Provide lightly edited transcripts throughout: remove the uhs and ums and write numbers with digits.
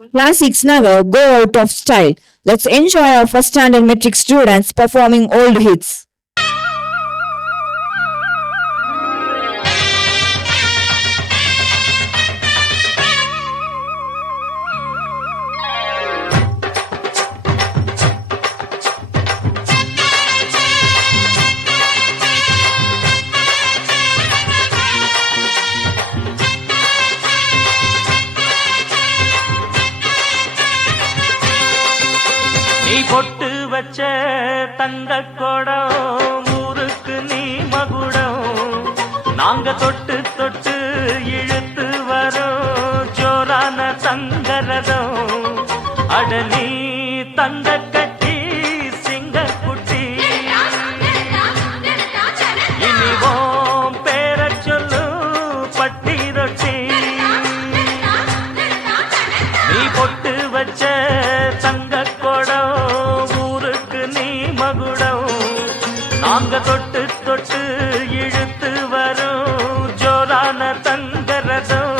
Classics never go out of style. Let's enjoy our first standard metric students performing old hits. நீ பொட்டு வச்ச தங்க கொடம் ஊருக்கு நீ மகுடம் நாங்க தொட்டு தொட்டு இழுத்து வரோம் ஜோரான தங்கரதம் அட நீ தங்க கட்டி சிங்க குட்டி இனிவோம் பேர சொல்லு பட்டி ரொட்டி நீ பொட்டு வச்ச தங்க கொடம் ஊருக்கு நீ மகுடம் நாங்க தொட்டு தொட்டு இழுத்து வரும் ஜோரான தங்கரதம்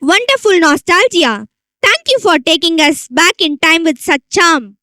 Wonderful nostalgia. Thank you for taking us back in time with such charm.